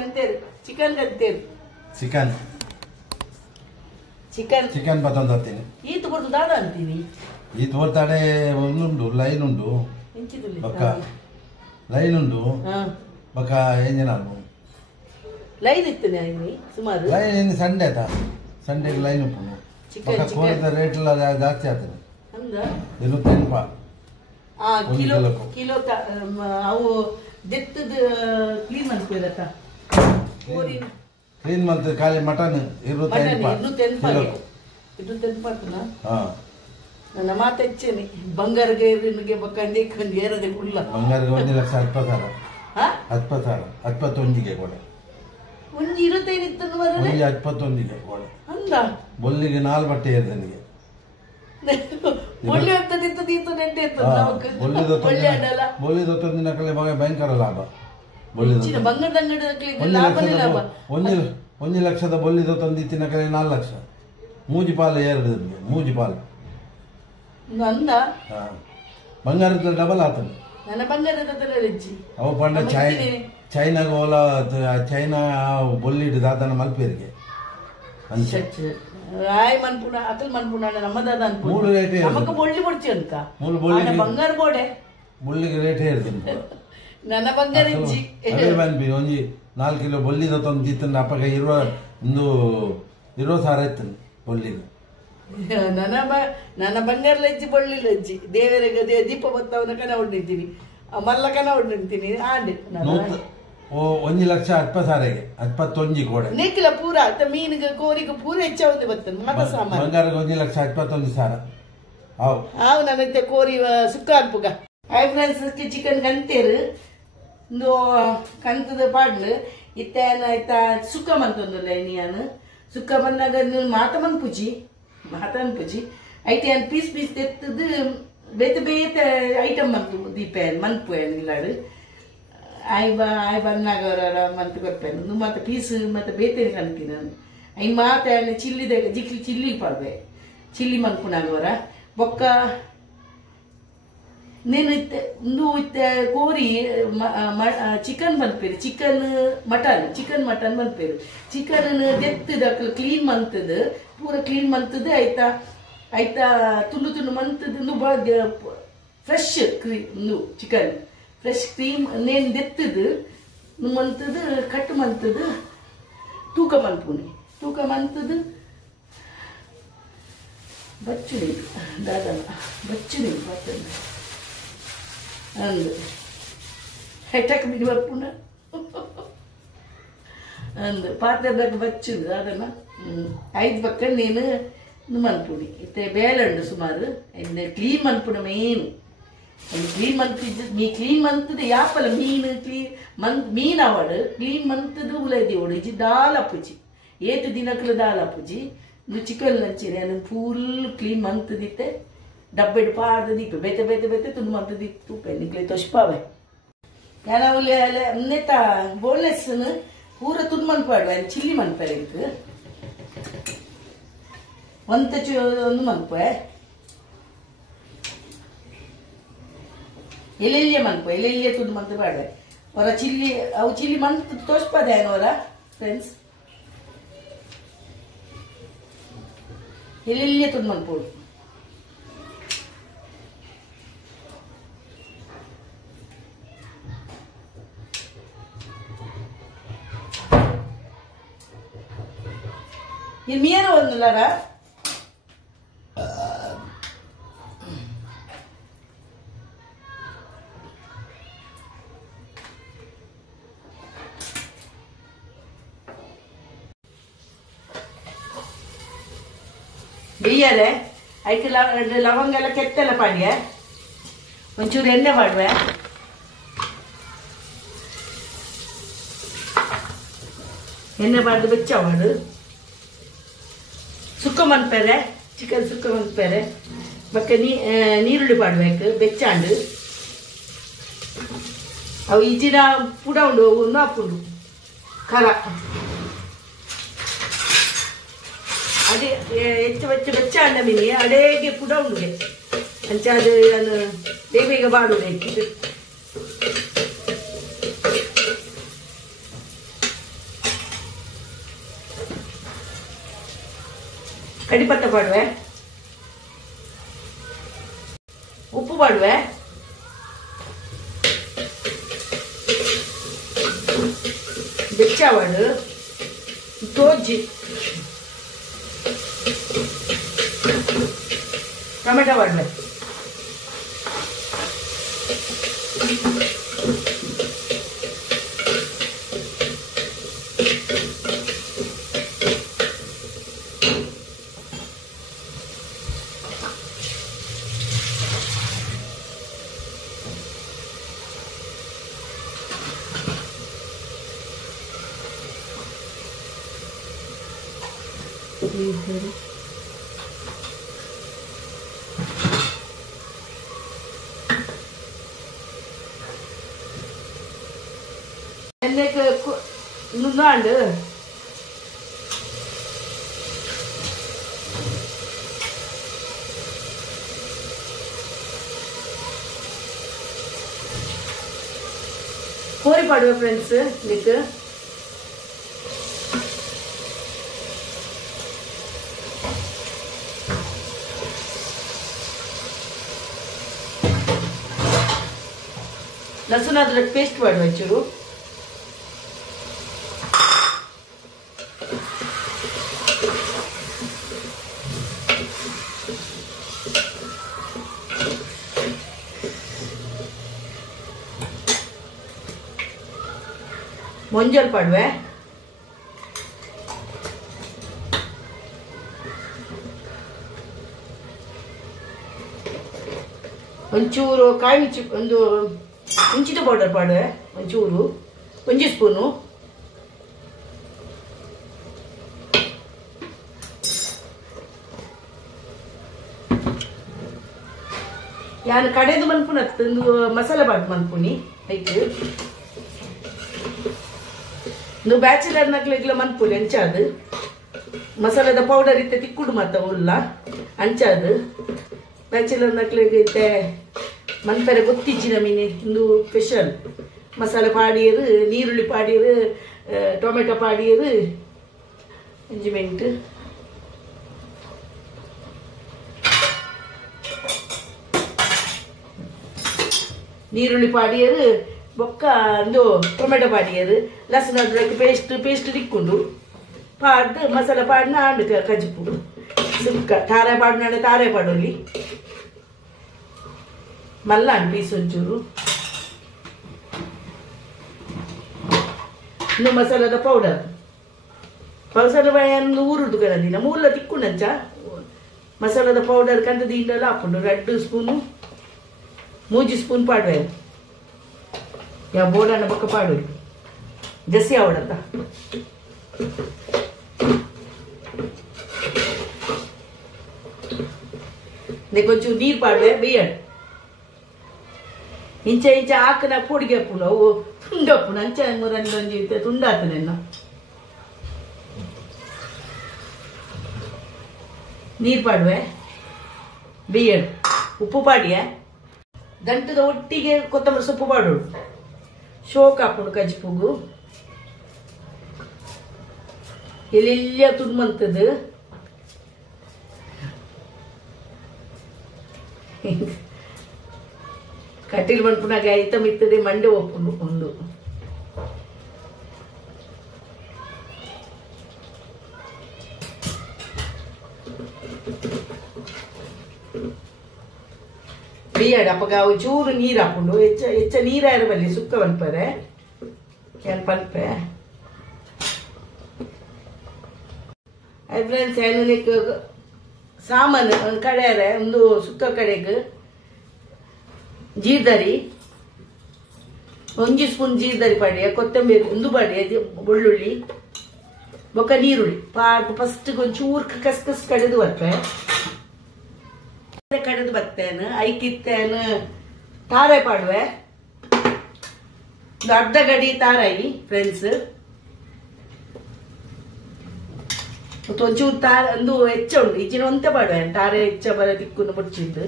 ಗಂಟೆರು chicken ಗಂಟೆರು chicken chicken chicken ಬತ್ತೊಂದು ಹತ್ತೀನಿ ಈತು ಕೊಡ್ತು ದಾದ ಅಂತೀನಿ ಈ ತೋರ್ತಾಡೆ ಒಂದುಂಡು ಲೈನ್ ಉಂಡು ಬಕ್ಕ ಲೈನ್ ಉಂಡು ಬಕ್ಕ ಏನ್ ಜನ ಲೈನ್ ಇತ್ತು ಸುಮಾರು ಲೈನ್ ಸಂಡೆ ಆಯ್ತಾ ಸಂಡೆ ಲೈನ್ ಉಂಟು ಬಕ್ಕ ಕೋರಿದ ರೇಟ್ ಎಲ್ಲ ಜಾಸ್ತಿ ಆಗ್ತದೆ ಇರುತ್ತೆನ್ಪ ಕಿಲೋ ಕಿಲೋ ಅವು ದೆತ್ತದ ಕ್ಲೀನ್ ಮಾಡ್ತೀರತ್ತ ಕ್ಲೀನ್ ಮಾಡ್ತದೆ ಖಾಲಿ ಮಟನ್ ನನ್ನ ಮಾತು ಹೆಚ್ಚೇನೆ ಬಂಗಾರಗೆ ಬಕ್ಕಂಡು ಏರದೆ ಕುಲ್ಲ ಬಂಗಾರಗೆ 1,20,000 21 ಕೊಡೆ ಒಂಜಿ 25 ಇತ್ತು 21 ಕೊಡೆ ಅಂದ ಬೊಲ್ಲಿಗೆ 4 ಬಟ್ಟೆ ಏರಿದೆ ನನಗೆ ಬೊಲ್ಲಿದೊಂದಿನ ಕಲೆ ಭಯಂಕರ ಲಾಭ ಬಂಗಾರದ ಅಂಗಡಿ 1 ಲಕ್ಷದ ಬೊಲ್ಲಿದ ತಂದಿತ್ತಿನ ಕಲೆ 4 ಲಕ್ಷ ಮೂಜಿ ಪಾಲು ಎರಡು ಮೂಜಿ ಪಾಲು ಅಂದ ಬಂಗಾರದ ಡಬಲ್ ಆತನು ನನ್ನ ಬಂಗಾರದ ಅವ ಪಂಡ ಚೈನಾಗ ಓಲ ಚೈನಾ ಬೊಲ್ಲಿಡ್ ದಾತನ ಮಲ್ಪೇರಿಗೆ ಆಯ್ ಮನ್ಪುಣ ಅಕಲ್ ಮನ್ಪುಣ ನಮ್ಮದಾದ ನಮಕ ಬೊಳ್ಳಿ ಬೊಡ್ಚಿ ಅಂತ ಬಂಗಾರ ಬೋಡೆ ಬೊಳ್ಳಿಗೆ ರೇಟ್ ಹೇಳ್ತೀನಿ ನನ್ನ ಬಂಗಾರ ಇಜ್ಜಿ ಒಂಜಿ 4 ಕಿಲೋ ಬೊಲ್ಲಿದ ತಂದಿತ್ತಂದ ಅಪ್ಪಗ 20,000 ಇತ್ತು ಬೊಲ್ಲಿಗೆ ನನ್ನ ಬಂಗಾರ ಲಜ್ಜಿ ಬೊಳ್ಳಿ ಲಜ್ಜಿ ದೇವರಿಗೆ ದೀಪ ಬತ್ತವನ ಕನ ಹೊಡ್ನಿದ್ದೀನಿ ಮಲ್ಲ ಕನ ಹೊಡ್ನಿರ್ತೀನಿ ಆಂಡೆ 1,20,000 21 ಕೋಡೆ ನೀಕಿಲ ಪೂರ ಮೀನಿಗೆ ಕೋರಿಗೆ ಪೂರ ಹೆಚ್ಚಾವಂದೆ ಬರ್ತದೆ ಮತ ಸಾಮಾನು ಬಂಗಾರಕ್ಕೆ 1,21,000 ಹಾವು ನನ್ನ ಕೋರಿ ಸುಕ್ಕ ಅನ್ಪುಗ ಹಾಯ್ ಫ್ರೆಂಡ್ಸ್ ಚಿಕನ್ ಕಂತೇರು ಒಂದು ಕಂತದ ಪಾಡ್ಲು ಇತ್ತೇನ ಆಯ್ತಾ ಸುಕ್ಕ ಮಂತೊಂದಲ್ಲ ನೀನು ಸುಕ್ಕ ಬಂದಾಗ ಮಾತಮನ್ ಪೂಜಿ ಐತೆ ಪೀಸ್ ತೆತ್ತದು ಬೇತೆ ಬೇತೆ ಐಟಮ್ ಮಂತು ದೀಪೇನ್ ಮನ್ಪು ಇಲ್ಲಾಡು ಆಯ್ ಬಂದಾಗ ಮಂತ್ ಕೊಡ್ಪೇನು ಮತ್ತೆ ಪೀಸ್ ಮತ್ತೆ ಬೇತೆ ಕನ್ಕಿ ನಾನು ಐ ಮಾತೆ ಚಿಲ್ಲಿದಾಗ ಚಿಲ್ಲಿ ಪಾಡ್ಬೆ ಚಿಲ್ಲಿ ಮನ್ಪುನಾಗವರ ಬೊಕ್ಕ నేను కోరి చికెన్ మన్పేరు చికెన్ మటన్ మన్పేరు చికెన్ ದೆತ್ತದ ಕ್ಲೀನ್ ಮಂತದ ಪೂರ ಕ್ಲೀನ್ ಮಂತದ ಆಯ್ತಾ ತುಂಡು ಮಂತದ ಫ್ರೆಶ್ ಚಿಕನ್ ಫ್ರೆಶ್ ಕ್ರೀಮ್ ನೇನು ದೆತ್ತದ ಮಂತದ ಕಟ್ ಮಂತದ ತೂಕ ಮನ್ಪುನಿ ತೂಕ ಮಂತದ ಬಚ್ಚುನಿ ದಾದನ ಬಚ್ಚುನಿ ಬರ್ತದೆ ಅಂದು ಹೆಟಕ್ ಬಿಡಿ ಬರ್ಪುಂಡ ಅಂದು ಪಾತ್ರೆದಾಗ ಬಚ್ಚುದು ಅದನ್ನ 5 ಪಕ್ಕ ನೀನು ಮನ್ಪುಡಿ ಇತ್ತೆ ಬೇಲಂಡು ಸುಮಾರು ಕ್ಲೀನ್ ಮನ್ಪುಡ ಮೇನು ಕ್ಲೀನ್ ಮಂತಿದ್ದು ಕ್ಲೀನ್ ಮಂತದ ಯಾಪಲ ಮೀನು ಮೀನ್ ಅವಡು ಕ್ಲೀನ್ ಮಂತದ ಉಲೈದೇವಡು ಇಜಿ ದಾಲ್ ಅಪ್ಪುಜಿ ಏತು ದಿನಕ್ಕಲು ದಾಲ್ ಅಪ್ಪುಜಿ ಚಿಕನ್ ನಂಚಿನ ಫುಲ್ ಕ್ಲೀನ್ ಮಂತದಿತ್ತೆ ಡಬ್ಬೆಡು ಪಾದ ದೀಪ ಬೇತೆ ಬೇತೆ ಬೇತೆ ತುಂಬ ಅಂತ ದೀಪ ತೂಪ ನಿಕ್ಲೆ ತೊಷ್ಪಾವೆ ನಾನು ನೆತ್ತ ಬೋನ್ಲೆಸ್ ಪೂರ ತುಂಬ ಮನ್ಪಾಡುವ ಚಿಲ್ಲಿ ಮನ್ಪರೆ ಇಂಕ್ ಒಂತ ಒಂದು ಮನ್ಪೆ ಎಲೆಲ್ಯ ಮನ್ಪೆ ಎಲೆಲ್ಯ ತುಂಬ ಮಂತ ಪಾಡುವೆ ಅವರ ಚಿಲ್ಲಿ ಅವು ಚಿಲ್ಲಿ ಮಂತ್ ತೋಷ್ಪದೆ ಅವರ ಫ್ರೆಂಡ್ಸ್ ಎಲೆಲ್ಯ ತುಂಬ ಮನ್ಪೋಡು ఇది మీరే వందలారా ಬೇಯರೆ ಐಕೆ ಲವಂಗ ಎಲ್ಲ ಕೆತ್ತೆಲ್ಲ ಪಾಡ್ಯ ಒಂಚೂರು ಎಣ್ಣೆ ಮಾಡುವೆ ಎಣ್ಣೆ ಪಾಡ್ದು ಬೆಚ್ಚ ಮಾಡು ಸುಕ್ಕ ಮನ್ಪೇರೆ ಚಿಕನ್ ಸುಕ್ಕ ಮನ್ಪೇರೆ ಮತ್ತೆ ನೀರುಳ್ಳಿ ಪಾಡ್ಬೇಕು ಬೆಚ್ಚಾಂಡು ಅವು ಇಜಿನ ಪುಡ ಉಂಡು ಒಂದು ಹಾಪುಂಡು ಖರ ಅದೇ ಹೆಚ್ಚು ಹೆಚ್ಚು ಬೆಚ್ಚಾಂಡ ಮೀನಿ ಅಡೇಗೆ ಪುಡ ಉಂಡು ಅಂಚ ಅದು ನಾನು ಬೇಗ ಬಾಡುದು ಹೆಚ್ಚು ಕಡಿಪತ್ತ ಪಾಡುವೆ, ಉಪ್ಪು ಪಾಡುವೆ, ಬೆಚ್ಚಾವಡು ತೋಜಿ ಟೊಮೆಟೊ ಪಾಡುವೆ, എന്നേക്ക് നിന്നാണ്ട് ಕೋರಿ ಪಾಡುವ ಫ್ರೆಂಡ್ಸ್ ಇದಕ್ಕೆ लसूण अदरक पेस्ट पाडवा चूरू मंजल पाडवे ಒಂಚೂರು ಕಾಯಿ ಮುಚ್ಚಿ ಒಂದು ಮುಂಚಿತ ಪೌಡರ್ ಪಾಡುವೆ ಒಂಚೂರು ಒಂಜಿ ಸ್ಪೂನು ಯಾನು ಕಡೆದು ಮನ್ಪುನ ಒಂದು ಮಸಾಲೆ ಪಾಡು ಮನ್ಪುನಿ ಐಕ್ ಒಂದು ಬ್ಯಾಚುಲರ್ ನಕ್ಲೆಗ್ಲ ಮನ್ಪುಲಿ ಅಂಚಾದು ಮಸಾಲೆದ ಪೌಡರ್ ಇತ್ತೆ ತಿಕ್ಕುಡು ಮತ್ತ ಉಲ್ಲ ಅಂಚಾದು ಬ್ಯಾಚುಲರ್ ನಕ್ಲೆಗೆ ಇತ್ತೆ ಮನ್ಪರೆ ಗೊತ್ತಿಜ್ಜಿನ ಮೀನು ಇಂದು ಸ್ಪೆಷಲ್ ಮಸಾಲೆ ಪಾಡಿಯರು ನೀರುಳ್ಳಿ ಪಾಡಿಯರು ಟೊಮೆಟೊ ಪಾಡಿಯರು ಎಂಜಿಮೆಂಟ್ ನೀರುಳ್ಳಿ ಪಾಡಿಯರು ಬೊಕ್ಕ ಒಂದು ಟೊಮೆಟೊ ಪಾಡಿಯರು ಲಸಣ ಅದ್ರಕ್ಕೆ ಪೇಸ್ಟ್ ತಿಕ್ಕೊಂಡು ಪಾಡ್ದು ಮಸಾಲೆ ಪಾಡಿನ ಆಂಡು ಕಜ್ಪು ಸುಕ್ಕ ತಾರೆ ಪಾಡಿನ ತಾರೆ ಪಾಡೋಲಿ ಮಲ್ಲಾಂಡು ಪೀಸ್ ಒಂಚೂರು ಇನ್ನು ಮಸಾಲದ ಪೌಡರ್ ಮಸಾಲೆ ಬಯನ್ನು ಊರುದು ಕರದಿನ ಮೂಲ ತಿಕ್ಕುಂಡಂಚ ಮಸಾಲದ ಪೌಡರ್ ಕಂದ ದೀಂಡಲ್ಲ ಹಾಕೊಂಡು 2 ಸ್ಪೂನು 3 ಸ್ಪೂನ್ ಪಾಡುವೆ ಯಾ ಬೋಡನ ಬೊಕ್ಕ ಪಾಡು ಜಸಿ ಅವಡತ್ತ ಕೊಂಚೂರು ನೀರು ಪಾಡುವೆ ಬೇಯಡ್ ಇಂಚ ಇಂಚ ಹಾಕನ ಪೊಡಿಗೆ ಹಾಕೊಂಡು ಅವು ತುಂಡಪ್ಪು ಅಂಚ ಮೂರೊಂದು ತುಂಡಾತನೆನ್ನ ನೀರು ಪಾಡುವೆ ಬೇಯಡ್ ಉಪ್ಪು ಪಾಡಿಯ ದಂಟದ ಒಟ್ಟಿಗೆ ಕೊತ್ತಂಬರಿ ಸೊಪ್ಪು ಪಾಡೋಡು ಶೋಕ್ ಹಾಕೊಂಡು ಕಜ್ಪುಗು ಎಲ್ಲೆಲ್ಲ ತುಡ್ಮಂತದ್ದು ಕಟ್ಟಿಲ್ ಮನ್ಪುನಾಗ ಐತ ಮಿತ್ತದೆ ಮಂಡೆ ಒಪ್ಪುಂಡು ಒಂದು ಬೇಯಡ ಅಪ್ಪಗ ಚೂರು ನೀರು ಹಾಕೊಂಡು ಹೆಚ್ಚ ನೀರಾರ ಬಲ್ಲಿ ಸುಕ್ಕ ಮನ್ಪರೆ ಏನ್ ಪಲ್ಪೆ ಫ್ರೆಂಡ್ಸ್ ಏನು ಸಾಮಾನು ಒಂದು ಕಡೆಯರೆ ಒಂದು ಸುಕ್ಕ ಕಡೆಗೆ ಜೀರ್ದರಿ 1 ಸ್ಪೂನ್ ಜೀರ್ದರಿ ಪಾಡಿಯ ಕೊತ್ತಂಬರಿ ಒಂದು ಪಾಡಿಯ ಬೆಳ್ಳುಳ್ಳಿ ಬೊಕ್ಕ ನೀರುಳ್ಳಿ ಪಾಡು ಫಸ್ಟ್ ಒಂಚೂರು ಕಸ್ಕಸ್ ಕಡೆದು ಬರ್ತವೆ ಕಡೆದು ಬರ್ತೇನೆ ಐಕಿತ್ತೇನು ತಾರಾಯಿ ಪಾಡುವೆ ಒಂದು ಅರ್ಧ ಗಡಿ ತಾರಾಯಿ ಫ್ರೆಂಡ್ಸ್ ಒಂಚೂರು ತಾರ ಒಂದು ಹೆಚ್ಚ ಉಂಟು ಈಚಿನ ಒಂತೆ ಪಾಡುವೆ ತಾರೆ ಹೆಚ್ಚ ಬರ ದಿಕ್ಕನ್ನು ಮುಚ್ಚಿದ್ದು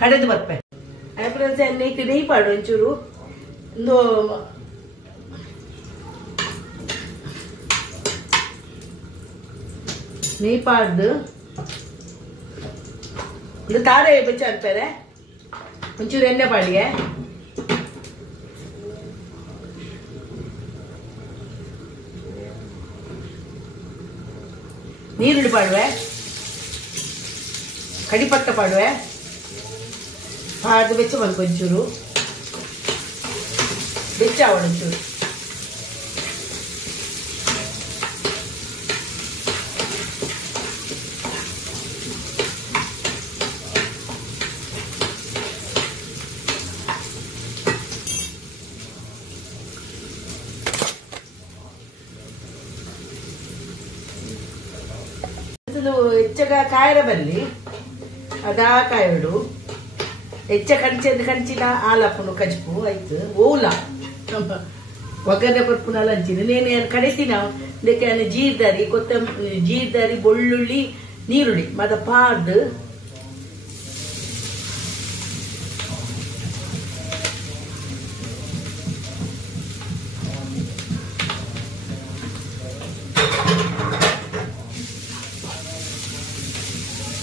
ಕಡೆದು ಬರ್ಪೆ ಫ್ರೆಂಡ್ಸ್ ಎಣ್ಣೆ ಇಟ್ಟು ನೆಯ್ ಪಾಡು ಒಂಚೂರು ಒಂದು ನೀ ಪಾಡ್ದು ಇದು ತಾರೆ ಬೆಚ್ಚ ಅಂತಾರೆ ಒಂಚೂರು ಎಣ್ಣೆ ಪಾಡಿಗೆ ನೀರುಳ್ಳಿ ಪಾಡುವೆ ಕಡಿಪತ್ತ ಪಾಡುವೆ ಪಾಡ್ದು ಬೆಚ್ಚ ಬಂದು ಒಂಚೂರು ಬೆಚ್ಚ ಒಂಚೂರು ಹೆಚ್ಚಗ ಕಾಯಿರ ಬರಲಿ ಅದಾ ಕಾಯೋಡು ಹೆಚ್ಚ ಕಂಚಿನ ಹಾಲಪ್ಪನು ಕಜ್ಪು ಆಯ್ತು ಓಲ ಒಗ್ಗರಣೆ ಪರ್ಪುನಲ್ಲ ಹಂಚಿನ ನೇನು ಕಡಿತೀನ ಅದಕ್ಕೆ ಜೀರ್ದಾರಿ ಕೊತ್ತಂಬರಿ ಜೀರ್ದಾರಿ ಬೆಳ್ಳುಳ್ಳಿ ನೀರುಳ್ಳಿ ಮತ್ತ ಪಾಡ್ದು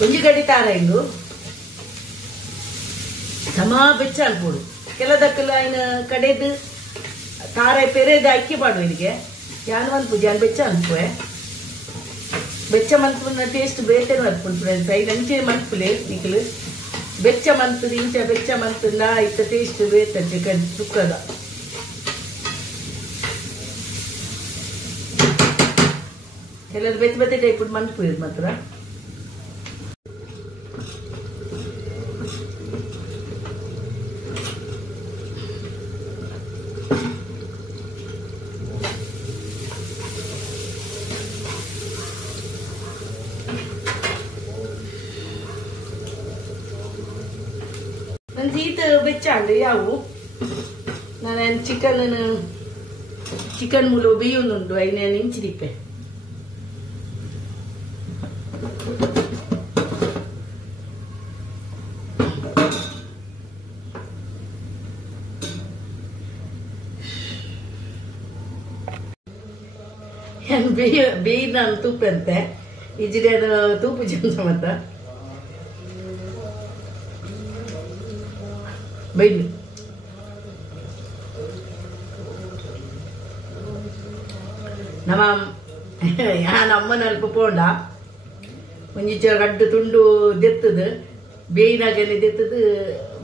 ಒಂಜಿ ಗಡಿ ತಾರ ಹಿಂಗು ಸಮ ಬೆಚ್ಚ ಅನ್ಪೋಡು ಕೆಲದಕ್ಕೆಲ್ಲ ಇನ್ನು ಕಡೆದು ತಾರ ಪೆರೆದು ಅಕ್ಕಿ ಪಾಡು ಇದಕ್ಕೆ ಯಾನು ಅನ್ಪು ಜಾನ್ ಬೆಚ್ಚ ಅನ್ಪುವೆ ಬೆಚ್ಚ ಮನ್ಪುನ ಟೇಸ್ಟ್ ಬೇಟೆನು ಅನ್ಪುಂಡು ಫ್ರೆಂಡ್ಸ್ ಐದು ಅಂಚೆ ಮನ್ಪುಲೆ ನಿಖಲು ಬೆಚ್ಚ ಮಂತದ ಇಂಚ ಬೆಚ್ಚ ಮಂತಂದ ಇತ್ತ ಟೇಸ್ಟ್ ಬೇತ ಚಿಕನ್ ಸುಕ್ಕದ ಕೆಲವು ಬೆಚ್ಚ ಬೆಚ್ಚ ಟೈಪ್ ಮನ್ಪು ಇದು ಮಾತ್ರ ಈತ ಬೆಚ್ಚಾಂಡು ಯಾವು ನಾನು ಚಿಕನ್ ಮುಲು ಬೇಯುನುಂಡು ಐನೇನು ಇಂಚಿದಿಪ್ಪೆ ಬೇಯ್ದು ನಾನು ತೂಪಂತೆ ಇಜಿಡೆ ತೂಪು ಜನ ಮತ್ತ ಬೈಲಿ ನಮ್ಮ ಯಾನ ಅಮ್ಮನ ಅಲ್ಪ ಪೋಂಡ ಒಂಜಿ ಗಡ್ಡು ತುಂಡು ದೆತ್ತದು ಬೇಯಿನಾಗನೆ ದೆತ್ತದು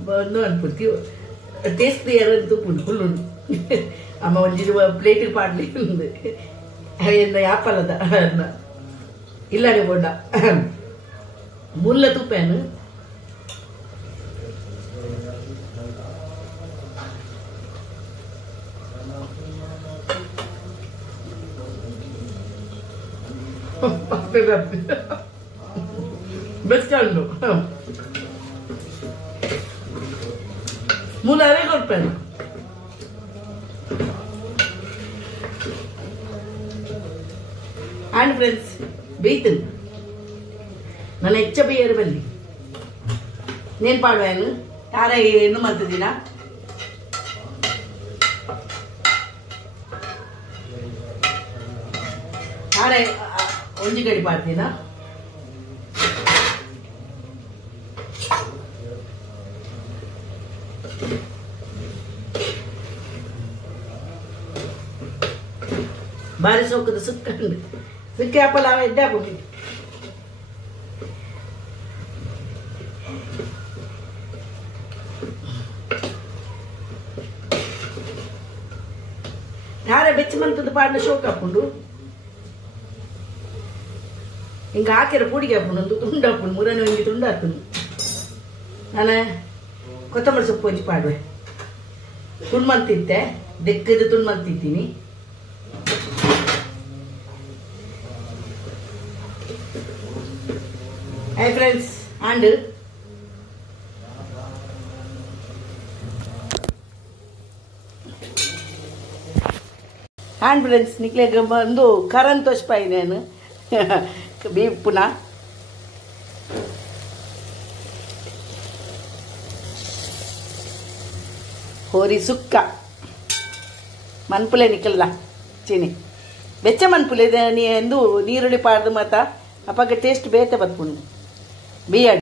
ಬಂದು ಅನ್ಪುರ್ತಿ ಟೇಸ್ಟ್ ಯಾರಂತೂ ಪುಂಡು ಫುಲ್ಲು ಅಮ್ಮ ಒಂಜಿ ಪ್ಲೇಟಿಗೆ ಪಾಡ್ಲಿ ಉಂದು ಅವೇನು ಯಾಪಲ್ಲದ ಇಲ್ಲಡೆ ಪೋಂಡ ಮುಲ್ಲ ತುಪ್ಪೇನು ಬೆಚ್ಚಂಡು ಮೂಲ ಅರೆ ಕೊಡ್ಪೇನೆ ಆ್ಯಂಡ್ ಫ್ರೆಂಡ್ಸ್ ಬೇಯ್ತನು ನಾನು ಹೆಚ್ಚ ಬೇಯರು ಬಲ್ಲಿ ನೇನು ಪಾಡುವೇನು ಯಾರ ಏನು ಮಾಡ್ತಿದ್ದೀನ ಯಾರ ಒಂಜಿ ಗಡಿ ಪಾಡ್ತೀನ ಬಾರಿ ಸೊಕ್ಕದ ಸುಕ್ಕಂಡು ಸುಕ್ಕಿ ಹಪ್ಪಲ ಅವ ಎಡ್ಡೆ ಹಾಕ್ಬಿಟ್ಟು ಯಾರ ಬೆಚ್ಚ ಮಂತದ ಪಾಡ್ನ ಶೋಕ್ ಹಾಕೊಂಡು ಹಿಂಗೆ ಹಾಕಿರ ಪುಡಿಗೆ ಹಾಕೊಂಡು ಒಂದು ತುಂಡು ಹಾಕೊಂಡು ಮೂರನೇ ಒಂಜಿ ತುಂಡು ಹಾಕೊಂಡು ನಾನು ಕೊತ್ತಂಬರಿ ಸೊಪ್ಪು ಒಂಜಿ ಪಾಡುವೆ ತುಂಡು ಮಂತಿತ್ತೆ ದೆಕ್ಕದ ತುಂಡು ಮಂತಿದ್ದೀನಿ ಹೈ ಫ್ರೆಂಡ್ಸ್ ಆಂಡ್ ಫ್ರೆಂಡ್ಸ್ ನಿಕ್ಲೆಗೆ ಬಂದು ಕರನ್ ತೋಚ್ಪಾಯಿ ನಾನು ಬೀಫ್ ಪುನಃ ಹೋರಿ ಸುಕ್ಕ ಮನ್ಪುಲೆ ನಿಕ್ಕಲ್ಲ ಚೀನಿ ಬೆಚ್ಚ ಮನ್ಪುಲೆ ನೀ ಎಂದು ನೀರುಳ್ಳಿ ಪಾಡ್ದು ಮತ್ತ ಅಪ್ಪಗೆ ಟೇಸ್ಟ್ ಬೇತೆ ಬತ್ಕೊಂಡು ಬಿಯಡ್